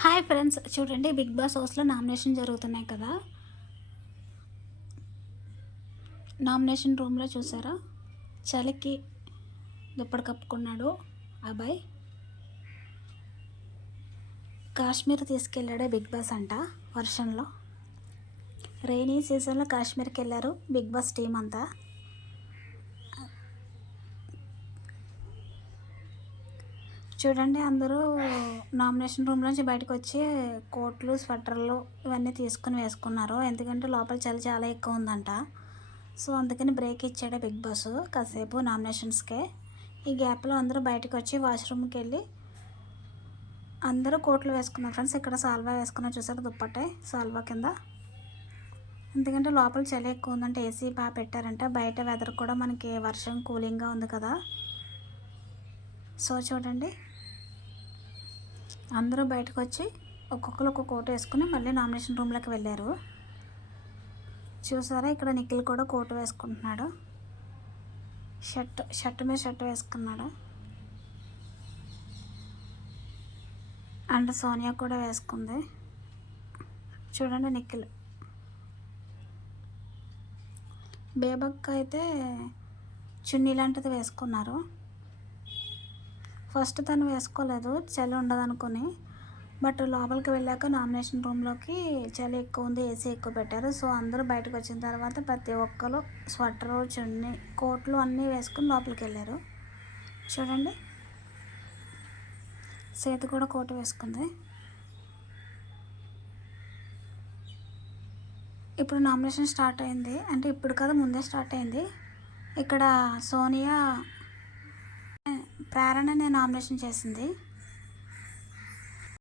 Hi friends చూడండి Bigg Boss హౌస్లో nomination జరుగుతున్నాయి కదా. నామినేషన్ రూమ్లో చూసారా? చలికి దుప్పటి కప్పుకున్నాడు అబ్బాయి కాశ్మీర్ తీసుకెళ్ళాడే బిగ్ బాస్ అంట వర్షంలో. రైనీ సీజన్లో కాశ్మీర్కి వెళ్ళారు బిగ్ బాస్ టీం అంతా. చూడండి అందరూ నామినేషన్ రూమ్ నుంచి బయటకు వచ్చి కోట్లు స్వెటర్లు ఇవన్నీ తీసుకుని వేసుకున్నారు. ఎందుకంటే లోపల చలి చాలా ఎక్కువ ఉందంట సో అందుకని బ్రేక్ ఇచ్చాడు బిగ్ బాస్ కాసేపు నామినేషన్స్కే. ఈ గ్యాప్లో అందరూ బయటకు వచ్చి వాష్రూమ్కి వెళ్ళి అందరూ కోట్లు వేసుకున్నారు ఫ్రెండ్స్. ఇక్కడ సాల్వా వేసుకున్నారు చూసారు దుప్పటే సాల్వా కింద. ఎందుకంటే లోపల చలి ఎక్కువ ఉందంటే ఏసీ బాగా పెట్టారంట. బయట వెదర్ కూడా మనకి వర్షం కూలింగ్గా ఉంది కదా. సో చూడండి. అందరూ బయటకు వచ్చి ఒక్కొక్కరు ఒక్కొక్క కోట్ వేసుకుని మళ్ళీ నామినేషన్ రూమ్లోకి వెళ్ళారు. చూసారా ఇక్కడ నిఖిల్ కూడా కోటు వేసుకుంటున్నాడు. షర్ట్ షర్ట్ మీద షర్ట్ వేసుకున్నాడు. అండ్ సోనియా కూడా వేసుకుంది. చూడండి నిఖిల్. బేబక్క అయితే చున్నీ లాంటిది వేసుకున్నారు. ఫస్ట్ తను వేసుకోలేదు చలి ఉండదు అనుకుని బట్ లోపలికి వెళ్ళాక నామినేషన్ రూమ్లోకి చలి ఎక్కువ ఉంది ఏసీ ఎక్కువ పెట్టారు. సో అందరూ బయటకు వచ్చిన తర్వాత ప్రతి ఒక్కరు స్వెటరు చున్నీ కోట్లు అన్నీ వేసుకుని లోపలికి వెళ్ళారు. చూడండి. సేతు కూడా కోటు వేసుకుంది. ఇప్పుడు నామినేషన్ స్టార్ట్ అయింది. అంటే ఇప్పుడు కదా ముందే స్టార్ట్ అయింది. ఇక్కడ సోనియా ప్రేరణని నామినేషన్ చేసింది.